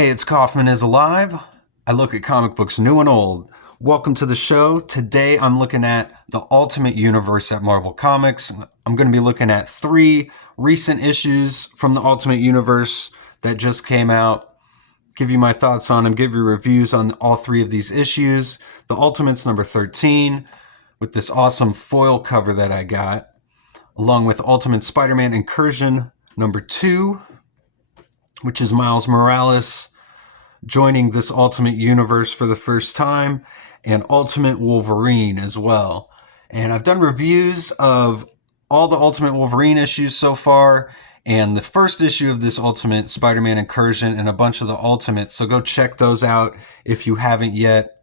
Hey, it's Kaufman is Alive. I look at comic books new and old. Welcome to the show. Today I'm looking at the Ultimate Universe at Marvel Comics. I'm going to be looking at 3 recent issues from the Ultimate Universe that just came out. Give you my thoughts on them, give you reviews on all 3 of these issues. The Ultimates number 13 with this awesome foil cover that I got, along with Ultimate Spider-Man Incursion number 2, which is Miles Morales joining this Ultimate Universe for the first time, and Ultimate Wolverine as well. And I've done reviews of all the Ultimate Wolverine issues so far, and the first issue of this Ultimate Spider-Man Incursion, and a bunch of the Ultimates, so go check those out if you haven't yet.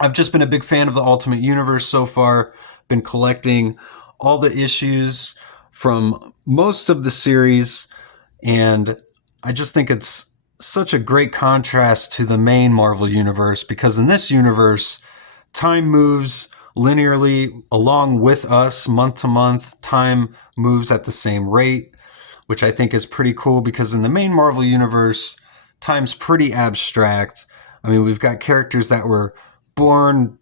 I've just been a big fan of the Ultimate Universe so far, been collecting all the issues from most of the series, and I just think it's such a great contrast to the main Marvel universe, because in this universe, time moves linearly along with us month to month. Time moves at the same rate, which I think is pretty cool, because in the main Marvel universe, time's pretty abstract. I mean, we've got characters that were born,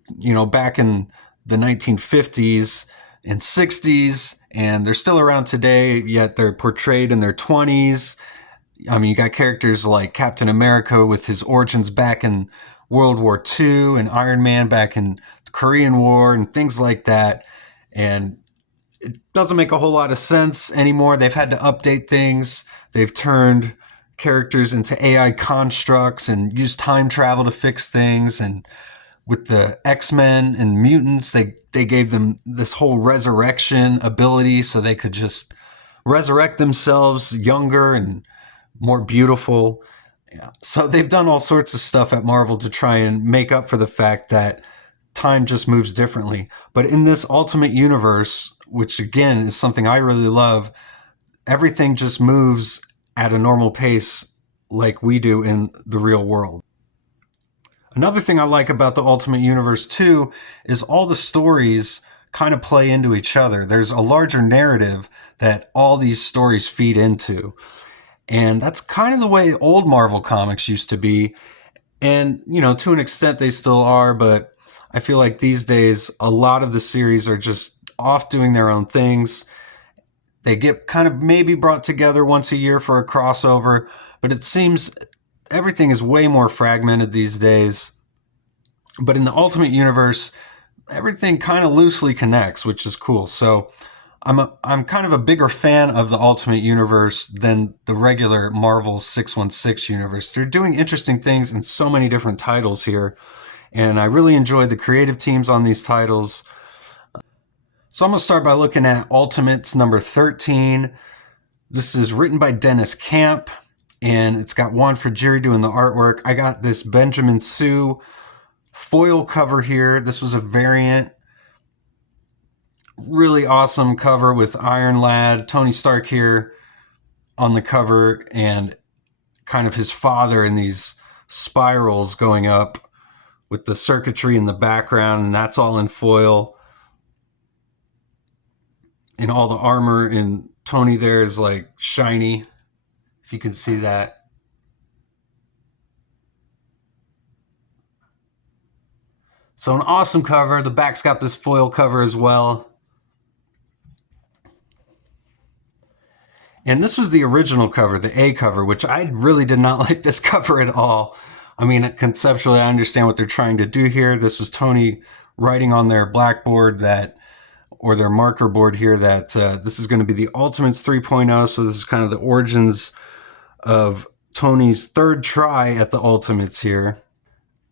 back in the 1950s and 60s, and they're still around today, yet they're portrayed in their 20s. I mean, you got characters like Captain America with his origins back in World War II, and Iron Man back in the Korean War, and things like that. And it doesn't make a whole lot of sense anymore. They've had to update things. They've turned characters into AI constructs and used time travel to fix things. And with the X-Men and mutants, they gave them this whole resurrection ability, so they could just resurrect themselves younger and more beautiful. Yeah. So they've done all sorts of stuff at Marvel to try and make up for the fact that time just moves differently. But in this Ultimate Universe, which again is something I really love, everything just moves at a normal pace like we do in the real world. Another thing I like about the Ultimate Universe too is all the stories kind of play into each other. There's a larger narrative that all these stories feed into. And that's kind of the way old Marvel comics used to be. And, to an extent they still are, but I feel like these days a lot of the series are just off doing their own things. They get kind of maybe brought together once a year for a crossover, but it seems everything is way more fragmented these days. But in the Ultimate Universe, everything kind of loosely connects, which is cool. So I'm kind of a bigger fan of the Ultimate Universe than the regular Marvel 616 universe. They're doing interesting things in so many different titles here, and I really enjoyed the creative teams on these titles. So I'm going to start by looking at Ultimates number 13. This is written by Dennis Camp, and it's got Juan Frigeri doing the artwork. I got this Benjamin Sue foil cover here. This was a variant. Really awesome cover with Iron Lad, Tony Stark here on the cover, and kind of his father in these spirals going up with the circuitry in the background, and that's all in foil. And all the armor in Tony there is like shiny, if you can see that. So an awesome cover. The back's got this foil cover as well. And this was the original cover, the A cover, which I really did not like this cover at all. I mean, conceptually, I understand what they're trying to do here. This was Tony writing on their blackboard or their marker board here, that this is going to be the Ultimates 3.0. So this is kind of the origins of Tony's third try at the Ultimates here.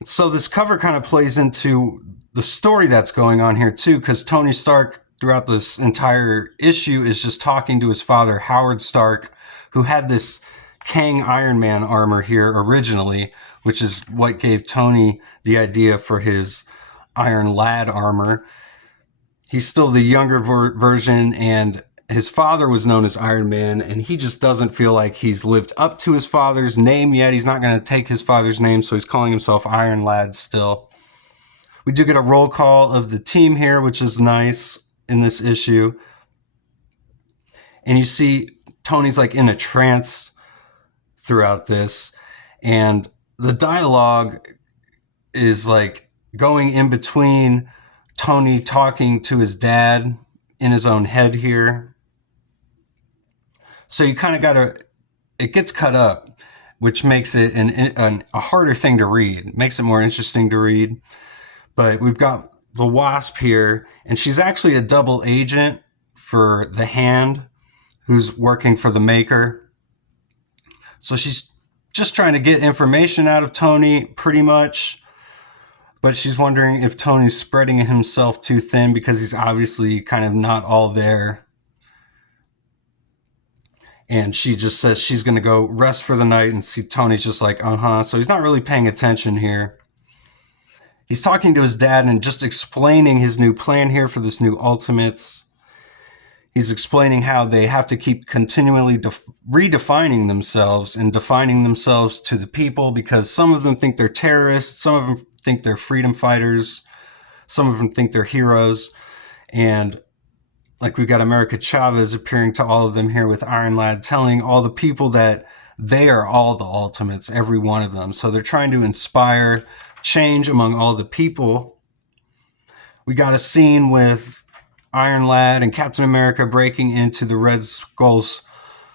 So this cover kind of plays into the story that's going on here too, because Tony Stark throughout this entire issue is just talking to his father, Howard Stark, who had this Kang Iron Man armor here originally, which is what gave Tony the idea for his Iron Lad armor. He's still the younger version, and his father was known as Iron Man, and he just doesn't feel like he's lived up to his father's name yet. He's not going to take his father's name, so he's calling himself Iron Lad still. We do get a roll call of the team here, which is nice in this issue. And you see Tony's like in a trance throughout this. And the dialogue is like going in between Tony talking to his dad in his own head here. So you kind of got to, it gets cut up, which makes it a harder thing to read, makes it more interesting to read. But we've got the Wasp here, and she's actually a double agent for the Hand, who's working for the Maker. So she's just trying to get information out of Tony, pretty much. But she's wondering if Tony's spreading himself too thin because he's obviously kind of not all there. And she just says she's going to go rest for the night, and see Tony's just like, So he's not really paying attention here. He's talking to his dad and just explaining his new plan here for this new Ultimates. He's explaining how they have to keep continually redefining themselves and defining themselves to the people, because some of them think they're terrorists, some of them think they're freedom fighters, some of them think they're heroes. And like we've got America Chavez appearing to all of them here with Iron Lad, telling all the people that they are all the Ultimates, every one of them. So they're trying to inspire change among all the people. We got a scene with Iron Lad and Captain America breaking into the Red Skull's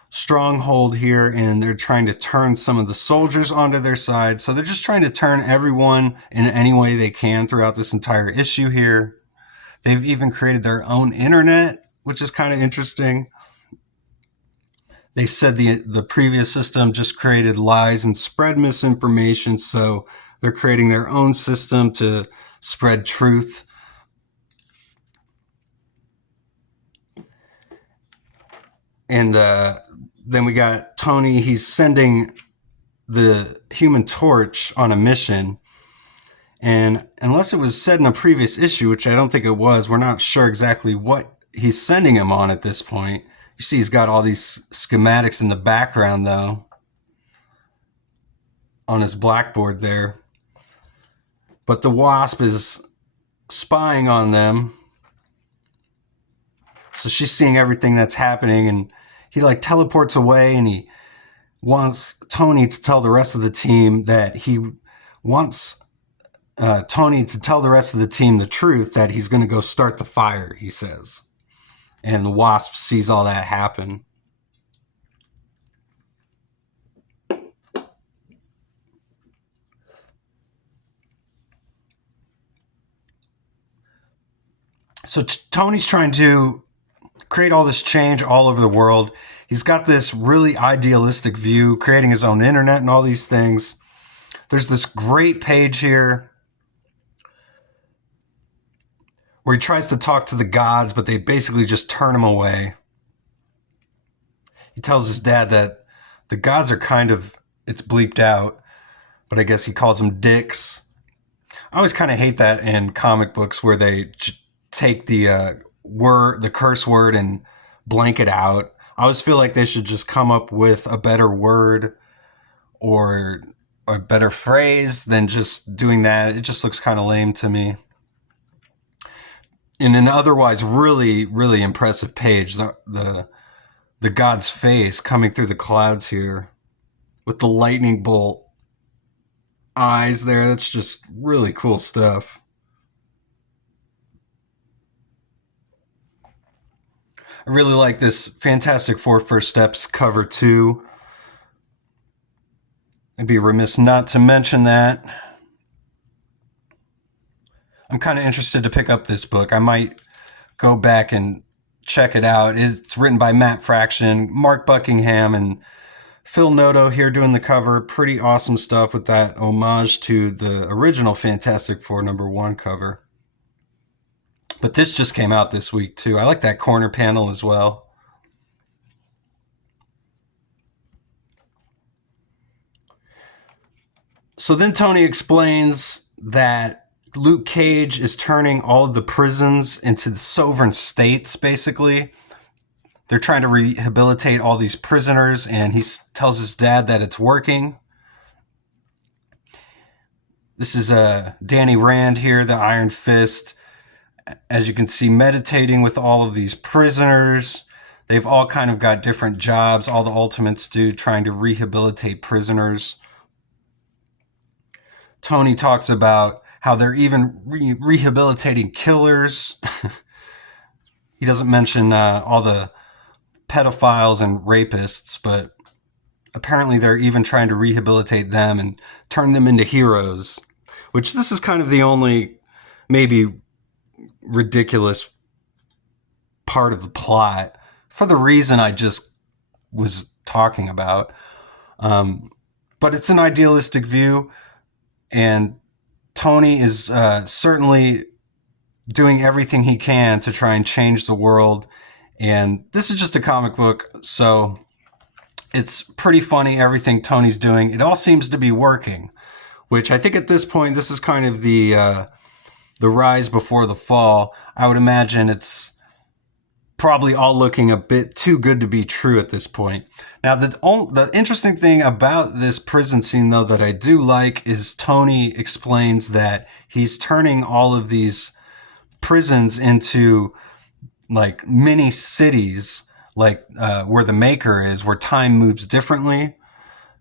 stronghold here, and they're trying to turn some of the soldiers onto their side. So they're just trying to turn everyone in any way they can throughout this entire issue here. They've even created their own internet, which is kind of interesting. They've said the previous system just created lies and spread misinformation, so they're creating their own system to spread truth. And then we got Tony. He's sending the Human Torch on a mission. And unless it was said in a previous issue, which I don't think it was, we're not sure exactly what he's sending him on at this point. You see he's got all these schematics in the background, though, on his blackboard there. But the Wasp is spying on them. So she's seeing everything that's happening, and he like teleports away, and he wants Tony to tell the rest of the team that he wants Tony to tell the rest of the team the truth, that he's going to go start the fire, he says. And the Wasp sees all that happen. So Tony's trying to create all this change all over the world. He's got this really idealistic view, creating his own internet and all these things. There's this great page here where he tries to talk to the gods, but they basically just turn him away. He tells his dad that the gods are kind of, it's bleeped out, but I guess he calls them dicks. I always kind of hate that in comic books where they take the curse word and blank it out. I always feel like they should just come up with a better word or a better phrase than just doing that. It just looks kind of lame to me. In an otherwise really, really impressive page, the god's face coming through the clouds here with the lightning bolt eyes there. That's just really cool stuff. I really like this Fantastic Four First Steps cover too. I'd be remiss not to mention that. I'm kind of interested to pick up this book. I might go back and check it out. It's written by Matt Fraction, Mark Buckingham, and Phil Noto here doing the cover. Pretty awesome stuff with that homage to the original Fantastic Four #1 cover. But this just came out this week too. I like that corner panel as well. So then Tony explains that Luke Cage is turning all of the prisons into the sovereign states, basically. They're trying to rehabilitate all these prisoners, and he tells his dad that it's working. This is Danny Rand here, the Iron Fist. As you can see, meditating with all of these prisoners. They've all kind of got different jobs, all the Ultimates do, trying to rehabilitate prisoners. Tony talks about how they're even rehabilitating killers. He doesn't mention all the pedophiles and rapists, but apparently they're even trying to rehabilitate them and turn them into heroes, which this is kind of the only maybe ridiculous part of the plot for the reason I just was talking about. But it's an idealistic view, and Tony is certainly doing everything he can to try and change the world. And this is just a comic book, so it's pretty funny, everything Tony's doing. It all seems to be working, which I think at this point, this is kind of the rise before the fall. I would imagine it's probably all looking a bit too good to be true at this point. Now, the interesting thing about this prison scene, though, that I do like is Tony explains that he's turning all of these prisons into like mini cities, like where the Maker is, where time moves differently.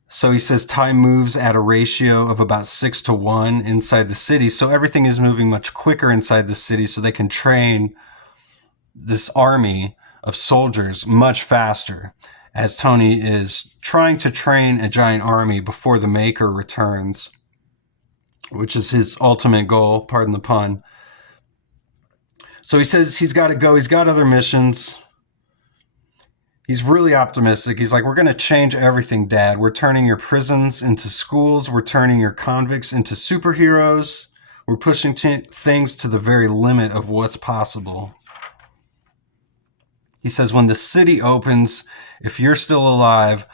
So he says time moves at a ratio of about 6-1 inside the city. So everything is moving much quicker inside the city, so they can train this army of soldiers much faster, as Tony is trying to train a giant army before the Maker returns, which is his ultimate goal, pardon the pun. So he says he's got to go. He's got other missions. He's really optimistic. He's like, we're going to change everything, Dad. We're turning your prisons into schools. We're turning your convicts into superheroes. We're pushing things to the very limit of what's possible. He says, when the city opens, if you're still alive,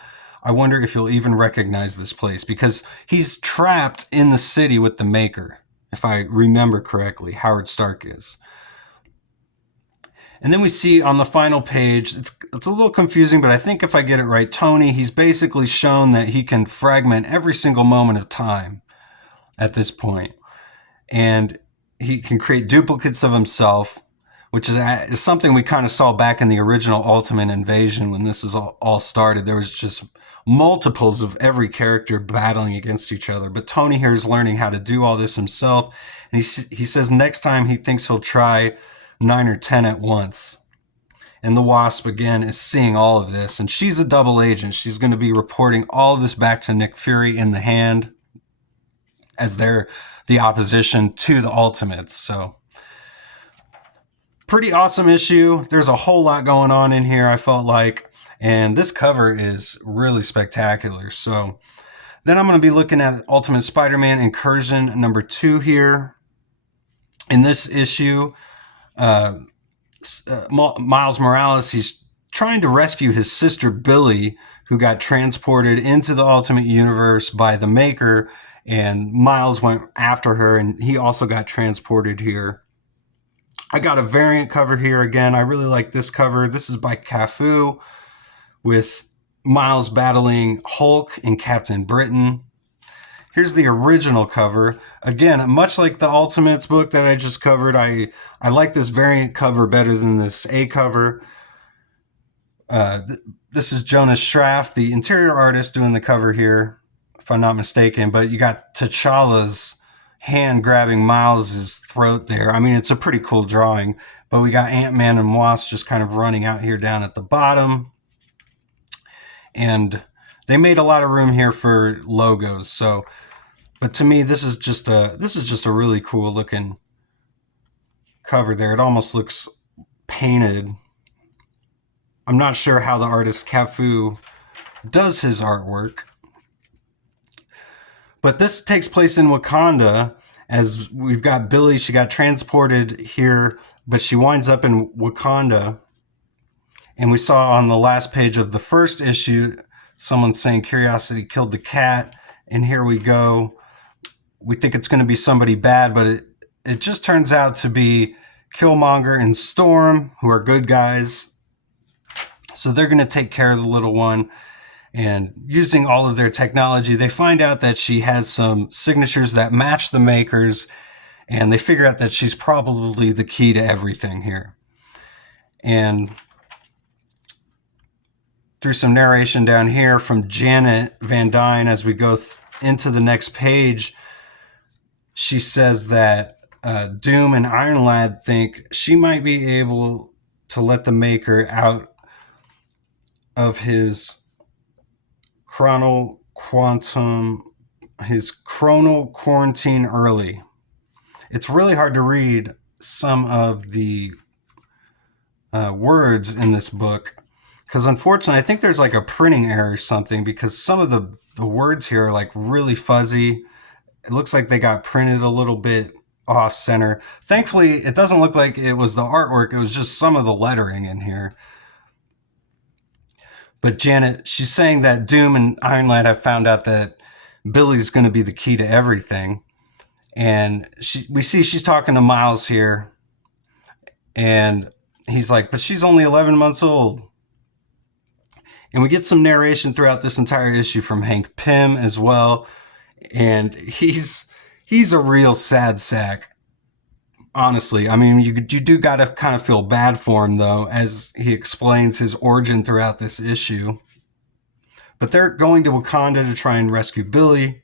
I wonder if you'll even recognize this place, because he's trapped in the city with the Maker, if I remember correctly, Howard Stark is. And then we see on the final page, it's a little confusing, but I think if I get it right, Tony, he's basically shown that he can fragment every single moment of time at this point. And he can create duplicates of himself, which is something we kind of saw back in the original Ultimate Invasion when this is all started. There was just multiples of every character battling against each other. But Tony here is learning how to do all this himself. And he says next time he thinks he'll try 9 or 10 at once. And the Wasp, again, is seeing all of this. And she's a double agent. She's going to be reporting all of this back to Nick Fury in the Hand, as they're the opposition to the Ultimates. So, pretty awesome issue. There's a whole lot going on in here, I felt like. And this cover is really spectacular. So, then I'm going to be looking at Ultimate Spider-Man Incursion number 2 here. In this issue, Miles Morales, he's trying to rescue his sister Billy, who got transported into the Ultimate Universe by the Maker, and Miles went after her, and he also got transported here. I got a variant cover here again. I really like this cover. This is by Cafu, with Miles battling Hulk and Captain Britain. Here's the original cover. Again, much like the Ultimates book that I just covered, I like this variant cover better than this A cover. This is Jonas Schraff, the interior artist, doing the cover here, if I'm not mistaken. But you got T'Challa's hand grabbing Miles's throat there. I mean, it's a pretty cool drawing. But we got Ant-Man and Wasp just kind of running out here down at the bottom. And they made a lot of room here for logos. So, but to me, this is just a really cool looking cover there. It almost looks painted. I'm not sure how the artist Cafu does his artwork. But this takes place in Wakanda, as we've got Billy. She got transported here, but she winds up in Wakanda. And we saw on the last page of the first issue, someone saying curiosity killed the cat. And here we go. We think it's going to be somebody bad, but it just turns out to be Killmonger and Storm, who are good guys. So they're going to take care of the little one. And using all of their technology, they find out that she has some signatures that match the Maker's, and they figure out that she's probably the key to everything here. And through some narration down here from Janet Van Dyne, as we go into the next page, she says that Doom and Iron Lad think she might be able to let the Maker out of his chronal quarantine early. It's really hard to read some of the words in this book because unfortunately I think there's like a printing error or something, because some of the words here are like really fuzzy. It looks like they got printed a little bit off center. Thankfully, it doesn't look like it was the artwork. It was just some of the lettering in here. But Janet, she's saying that Doom and Iron Lad have found out that Billy's going to be the key to everything. And we see she's talking to Miles here. And he's like, but she's only 11 months old. And we get some narration throughout this entire issue from Hank Pym as well. And he's a real sad sack. Honestly, I mean, you do got to kind of feel bad for him, though, as he explains his origin throughout this issue. But they're going to Wakanda to try and rescue Billy.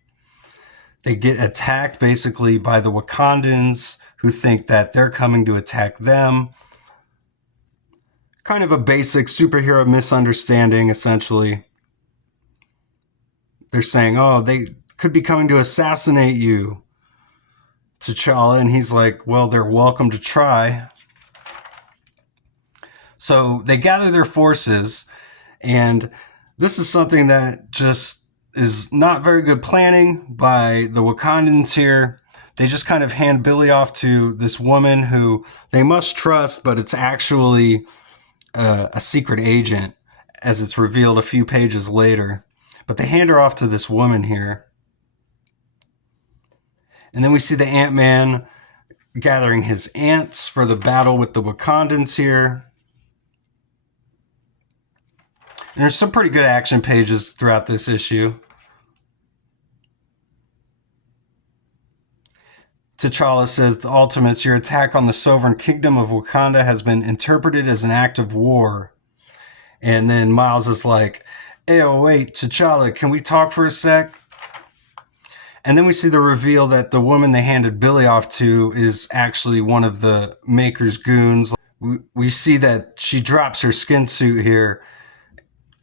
They get attacked, basically, by the Wakandans, who think that they're coming to attack them. Kind of a basic superhero misunderstanding, essentially. They're saying, oh, they could be coming to assassinate you, T'Challa, and he's like, well, they're welcome to try. So they gather their forces, and this is something that just is not very good planning by the Wakandans here. They just kind of hand Billy off to this woman who they must trust, but it's actually a secret agent, as it's revealed a few pages later. But they hand her off to this woman here. And then we see the Ant-Man gathering his ants for the battle with the Wakandans here. And there's some pretty good action pages throughout this issue. T'Challa says, the Ultimates, your attack on the sovereign kingdom of Wakanda has been interpreted as an act of war. And then Miles is like, hey, oh, wait, T'Challa, can we talk for a sec? And then we see the reveal that the woman they handed Billy off to is actually one of the Maker's goons. We see that she drops her skin suit here,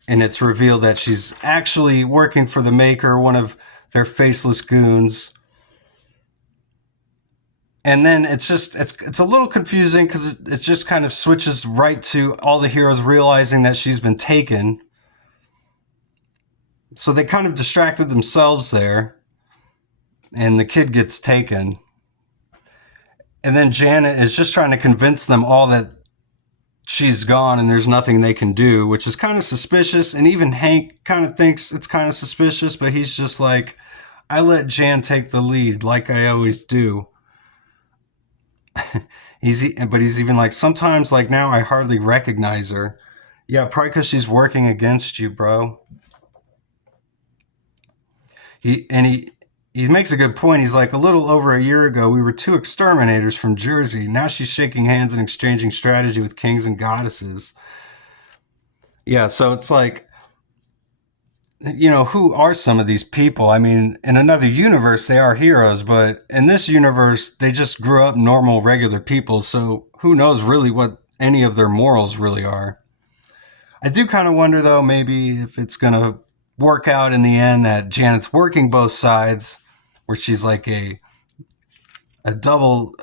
and it's revealed that she's actually working for the Maker, one of their faceless goons. And then it's a little confusing because it just kind of switches right to all the heroes realizing that she's been taken. So they kind of distracted themselves there. And the kid gets taken. And then Janet is just trying to convince them all that she's gone and there's nothing they can do, which is kind of suspicious. And even Hank kind of thinks it's kind of suspicious, but he's just like, I let Jan take the lead like I always do. He's even like, sometimes like now I hardly recognize her. Yeah, probably because she's working against you, bro. He makes a good point. He's like, a little over a year ago, we were two exterminators from Jersey. Now she's shaking hands and exchanging strategy with kings and goddesses. Yeah, so it's like, you know, who are some of these people? I mean, in another universe, they are heroes, but in this universe, they just grew up normal, regular people. So who knows really what any of their morals really are. I do kind of wonder, though, maybe if it's going to work out in the end that Janet's working both sides, where she's like a double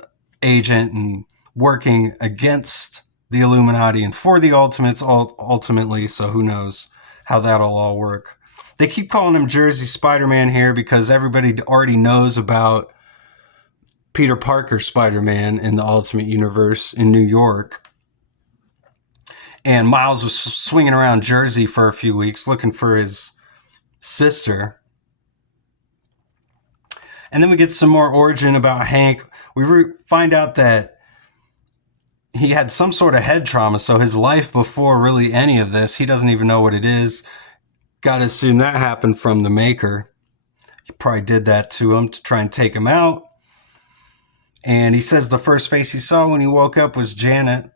agent and working against the Illuminati and for the Ultimates ultimately. So who knows how that'll all work. They keep calling him Jersey Spider-Man here because everybody already knows about Peter Parker Spider-Man in the Ultimate Universe in New York. And Miles was swinging around Jersey for a few weeks looking for his sister. And then we get some more origin about Hank. We find out that he had some sort of head trauma, so his life before really any of this, he doesn't even know what it is. Got to assume that happened from the Maker. He probably did that to him to try and take him out. And he says the first face he saw when he woke up was Janet,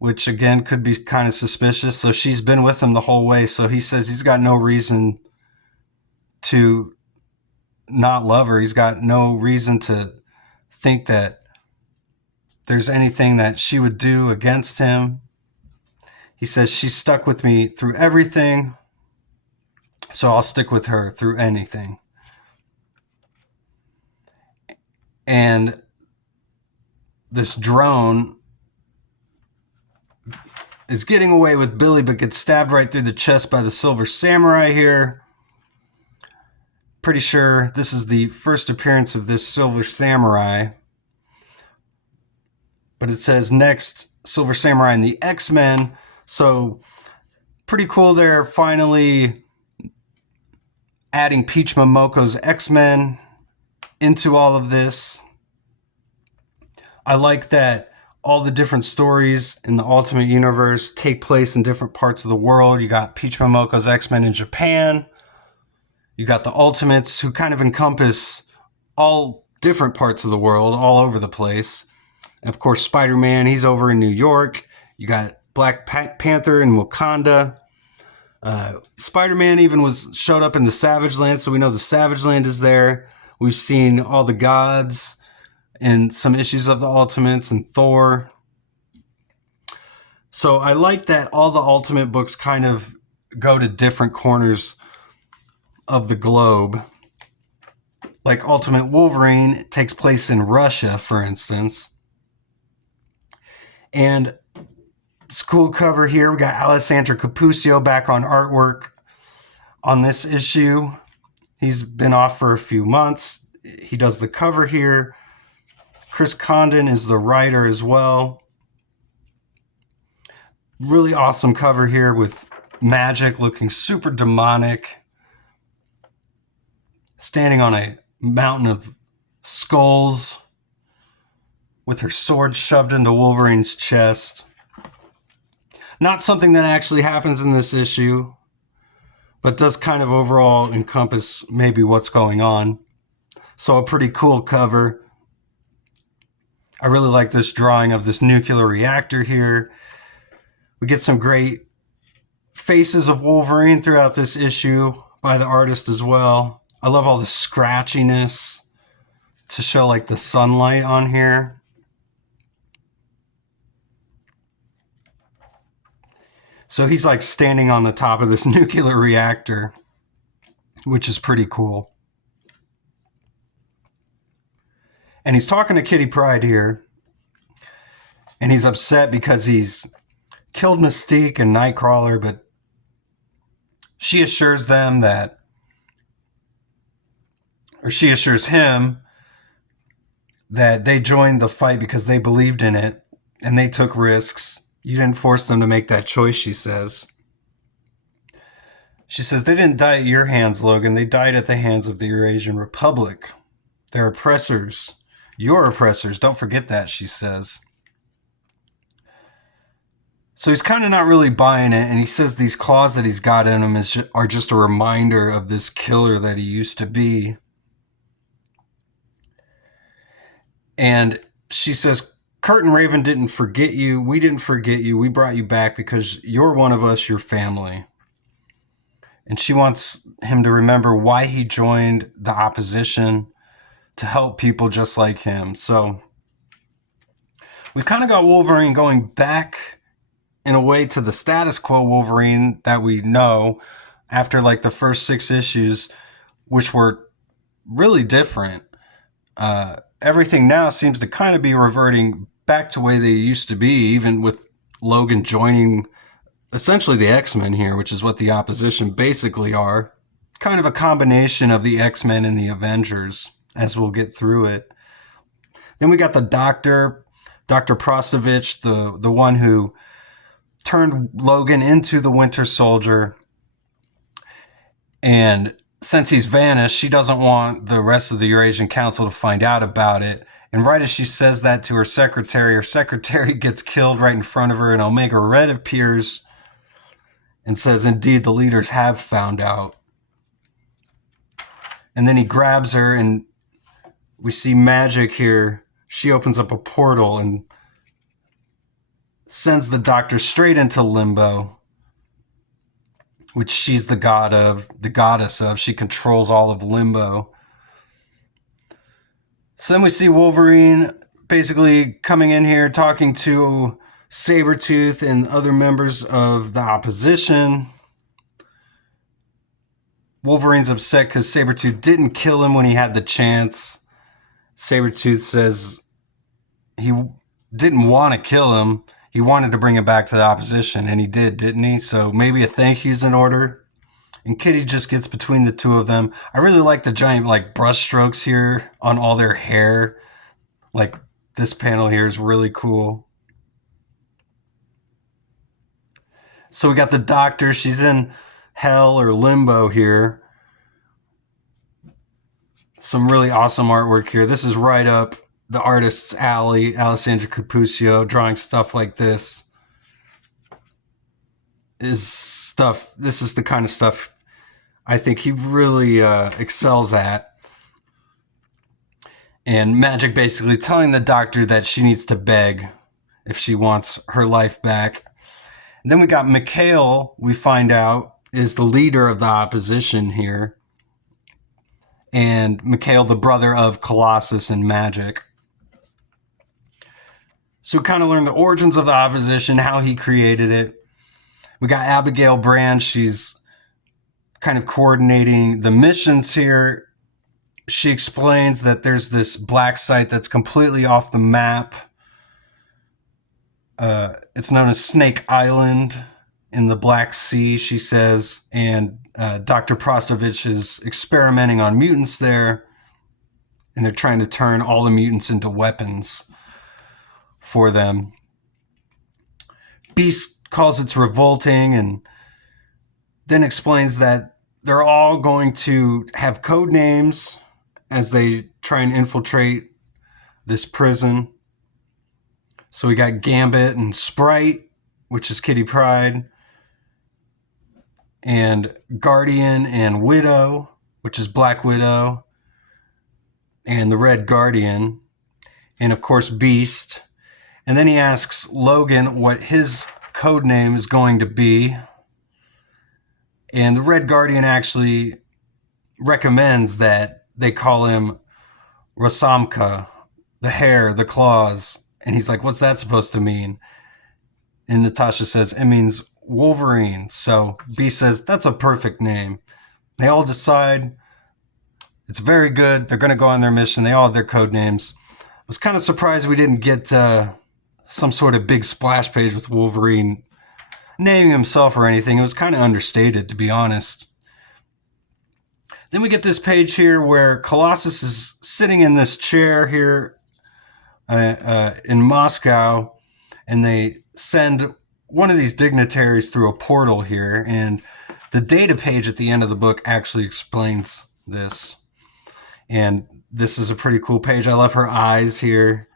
which again could be kind of suspicious. So she's been with him the whole way. So he says he's got no reason to not love her. He's got no reason to think that there's anything that she would do against him. He says, she's stuck with me through everything, so I'll stick with her through anything. And this drone is getting away with Billy, but gets stabbed right through the chest by the Silver Samurai here. Pretty sure this is the first appearance of this Silver Samurai. But it says next, Silver Samurai and the X-Men. So pretty cool there, finally adding Peach Momoko's X-Men into all of this. I like that all the different stories in the Ultimate Universe take place in different parts of the world. You got Peach Momoko's X-Men in Japan. You got the Ultimates, who kind of encompass all different parts of the world, all over the place. And of course, Spider-Man, he's over in New York. You got Black Panther in Wakanda. Spider-Man even showed up in the Savage Land, so we know the Savage Land is there. We've seen all the gods in some issues of the Ultimates and Thor. So I like that all the Ultimate books kind of go to different corners of the globe. Like Ultimate Wolverine takes place in Russia, for instance. And it's a cool cover here. We got Alessandro Cappuccio back on artwork on this issue. He's been off for a few months. He does the cover here. Chris Condon is the writer as well. Really awesome cover here with Magic looking super demonic, standing on a mountain of skulls with her sword shoved into Wolverine's chest. Not something that actually happens in this issue, but does kind of overall encompass maybe what's going on. So a pretty cool cover. I really like this drawing of this nuclear reactor here. We get some great faces of Wolverine throughout this issue by the artist as well. I love all the scratchiness to show like the sunlight on here. So he's like standing on the top of this nuclear reactor, which is pretty cool. And he's talking to Kitty Pryde here. And he's upset because he's killed Mystique and Nightcrawler, but she assures them that, or she assures him that they joined the fight because they believed in it and they took risks. You didn't force them to make that choice, she says. She says, they didn't die at your hands, Logan. They died at the hands of the Eurasian Republic. They're oppressors. You're oppressors. Don't forget that, she says. So he's kind of not really buying it, and he says these claws that he's got in him are just a reminder of this killer that he used to be. And she says, Kurt and Raven didn't forget you. We didn't forget you. We brought you back because you're one of us, your family. And she wants him to remember why he joined the opposition, to help people just like him. So we kind of got Wolverine going back in a way to the status quo Wolverine that we know after like the first 6 issues, which were really different. Everything now seems to kind of be reverting back to the way they used to be, even with Logan joining essentially the X-Men here, which is what the opposition basically are. Kind of a combination of the X-Men and the Avengers, as we'll get through it. Then we got the Dr. Prostovich, the one who turned Logan into the Winter Soldier. And since he's vanished, she doesn't want the rest of the Eurasian Council to find out about it. And right as she says that to her secretary gets killed right in front of her, and Omega Red appears and says, indeed, the leaders have found out. And then he grabs her, and we see Magic here. She opens up a portal and sends the Doctor straight into limbo, which she's the goddess of. She controls all of limbo. So then we see Wolverine basically coming in here talking to Sabretooth and other members of the opposition. Wolverine's upset because Sabretooth didn't kill him when he had the chance. Sabretooth says he didn't want to kill him. He wanted to bring him back to the opposition, and he did, didn't he? So maybe a thank you's in order. And Kitty just gets between the two of them. I really like the giant brush strokes here on all their hair. Like this panel here is really cool. So we got the doctor. She's in hell or limbo here. Some really awesome artwork here. This is right up the artist's alley. Alessandro Cappuccio drawing stuff like this. This is the kind of stuff I think he really excels at. And Magic basically telling the doctor that she needs to beg if she wants her life back. And then we got Mikhail, we find out, is the leader of the opposition here. And Mikhail, the brother of Colossus and Magic. So we kind of learn the origins of the opposition, how he created it. We got Abigail Brand. She's kind of coordinating the missions here. She explains that there's this black site that's completely off the map. It's known as Snake Island in the Black Sea, she says. And Dr. Prostovich is experimenting on mutants there. And they're trying to turn all the mutants into weapons for them. Beast calls it revolting and then explains that they're all going to have code names as they try and infiltrate this prison. So we got Gambit and Sprite, which is Kitty Pryde, and Guardian and Widow, which is Black Widow, and the Red Guardian, and of course Beast. And then he asks Logan what his code name is going to be. And the Red Guardian actually recommends that they call him Rasamka, the hair, the claws. And he's like, what's that supposed to mean? And Natasha says, it means Wolverine. So Beast says, that's a perfect name. They all decide it's very good. They're going to go on their mission. They all have their code names. I was kind of surprised we didn't get some sort of big splash page with Wolverine naming himself or anything. It was kind of understated, to be honest. Then we get this page here where Colossus is sitting in this chair here in Moscow, and they send one of these dignitaries through a portal here, and the data page at the end of the book actually explains this. And this is a pretty cool page. I love her eyes here.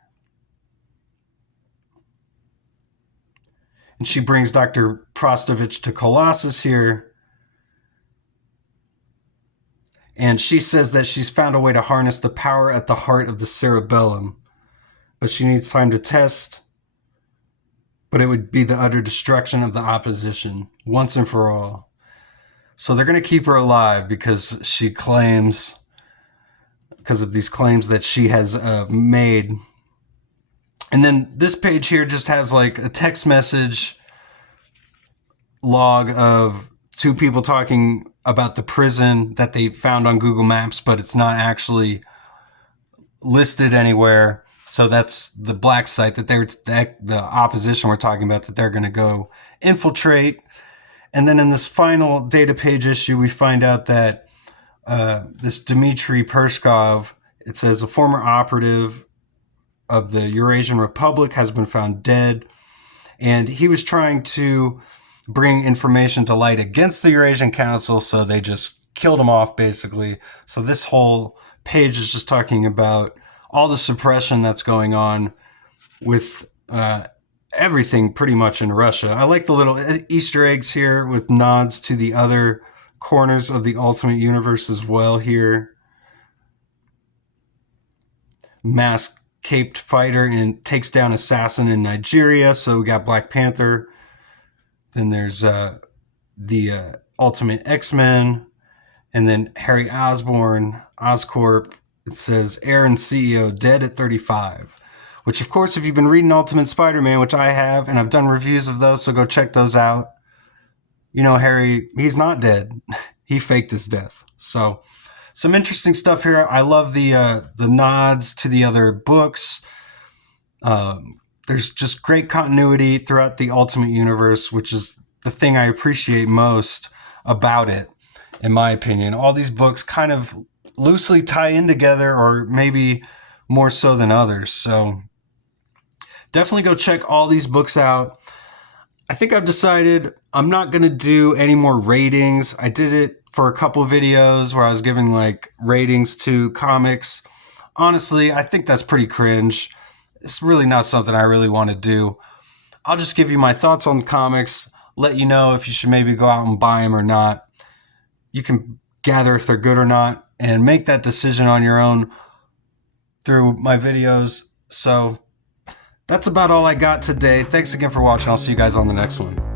And she brings Dr. Prostovich to Colossus here. And she says that she's found a way to harness the power at the heart of the cerebellum. But she needs time to test. But it would be the utter destruction of the opposition, once and for all. So they're going to keep her alive because she claims, because of these claims that she has made. And then this page here just has like a text message log of two people talking about the prison that they found on Google Maps, but it's not actually listed anywhere. So that's the black site that the opposition we're talking about that they're going to go infiltrate. And then in this final data page issue, we find out that this Dmitry Pershkov, it says a former operative of the Eurasian Republic has been found dead. And he was trying to bring information to light against the Eurasian Council, so they just killed him off, basically. So this whole page is just talking about all the suppression that's going on with everything pretty much in Russia. I like the little Easter eggs here with nods to the other corners of the Ultimate Universe as well here. Masked caped fighter and takes down assassin in Nigeria. So we got Black Panther. Then there's the Ultimate X-Men. And then Harry Osborn, Oscorp, It says Aaron CEO dead at 35. Which, of course, if you've been reading Ultimate Spider-Man, which I have, and I've done reviews of those, so go check those out. You know, Harry, he's not dead. He faked his death. So, some interesting stuff here. I love the nods to the other books. There's just great continuity throughout the Ultimate Universe, which is the thing I appreciate most about it, in my opinion. All these books kind of loosely tie in together, or maybe more so than others. So definitely go check all these books out. I think I've decided I'm not going to do any more ratings. I did it for a couple of videos where I was giving like ratings to comics. Honestly, I think that's pretty cringe. It's really not something I really want to do. I'll just give you my thoughts on comics, let you know if you should maybe go out and buy them or not. You can gather if they're good or not and make that decision on your own through my videos. So that's about all I got today. Thanks again for watching. I'll see you guys on the next one.